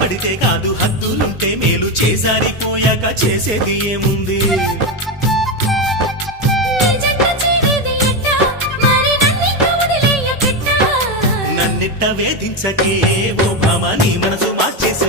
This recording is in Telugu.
పడితే కాదు హద్దులుంటే మేలు చేసారిపోయాక చేసేది ఏముంది నన్నిట్ట వేధించకే ఓ భామ నీ మనసు మార్చేసు